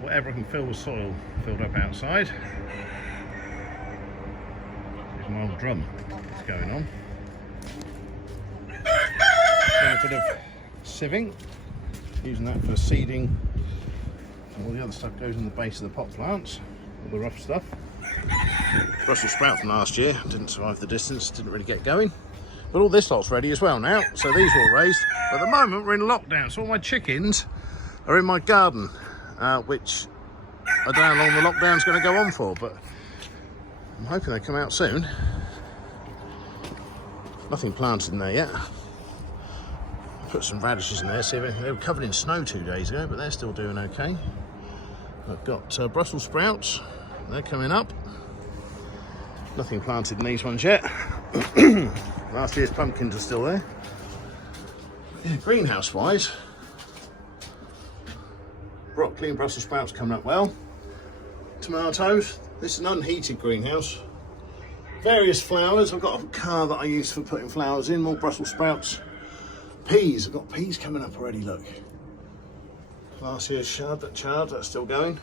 whatever I can fill with soil filled up outside. There's my old drum that's going on. Doing a bit of sieving, using that for seeding. All the other stuff goes in the base of the pot plants, all the rough stuff. Brussels sprout from last year, didn't survive the distance, didn't really get going. But all this lot's ready as well now, so these are all raised. But at the moment we're in lockdown, so all my chickens are in my garden, which I don't know how long the lockdown's going to go on for, but I'm hoping they come out soon. Nothing planted in there yet. Put some radishes in there, see if they were covered in snow 2 days ago, but they're still doing okay. I've got Brussels sprouts, they're coming up. Nothing planted in these ones yet. Last year's pumpkins are still there. Yeah, greenhouse wise, broccoli and Brussels sprouts coming up well. Tomatoes, this is an unheated greenhouse. Various flowers, I've got a car that I use for putting flowers in, more Brussels sprouts. Peas, I've got peas coming up already, look. Last year's chard, that's still going.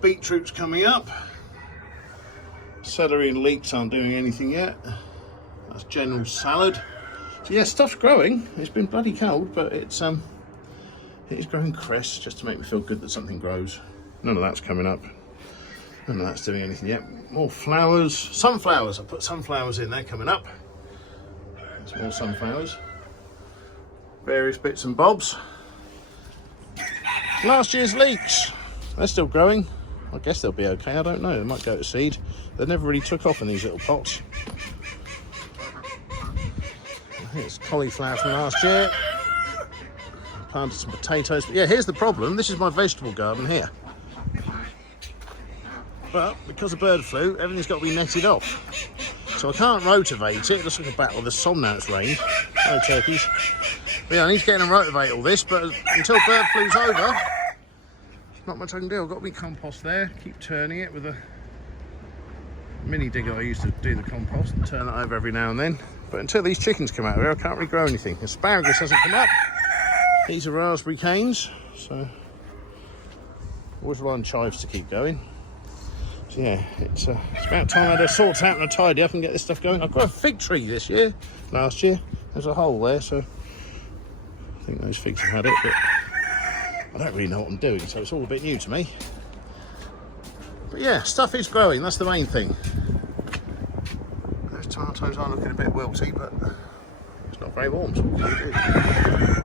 Beetroot's coming up. Celery and leeks aren't doing anything yet. That's general salad. So yeah, stuff's growing. It's been bloody cold, but it is growing crisp, just to make me feel good that something grows. None of that's coming up. None of that's doing anything yet. More flowers. Sunflowers, I put sunflowers in there coming up. There's more sunflowers. Various bits and bobs. Last year's leeks, they're still growing. I guess they'll be okay, I don't know, they might go to seed. They never really took off in these little pots. I think it's cauliflower from last year. Planted some potatoes, but yeah, here's the problem. This is my vegetable garden here. But because of bird flu, everything's got to be netted off. So I can't rotivate it. It looks like a battle of the Somme now it's rained. No turkeys. But yeah, I need to get in and rotivate all this, but until bird flu's over, not much I can do. I've got my compost there, keep turning it with a mini digger I used to do the compost and turn it over every now and then. But until these chickens come out of here, I can't really grow anything. Asparagus hasn't come up. These are raspberry canes, so always rely on chives to keep going. So yeah, it's about time I had to sort out and tidy up and get this stuff going. I've got a fig tree this year, last year. There's a hole there, so I think those figs have had it, but I don't really know what I'm doing, so it's all a bit new to me. But yeah, stuff is growing, that's the main thing. Those tomatoes are looking a bit wilty, but it's not very warm, so what can you do?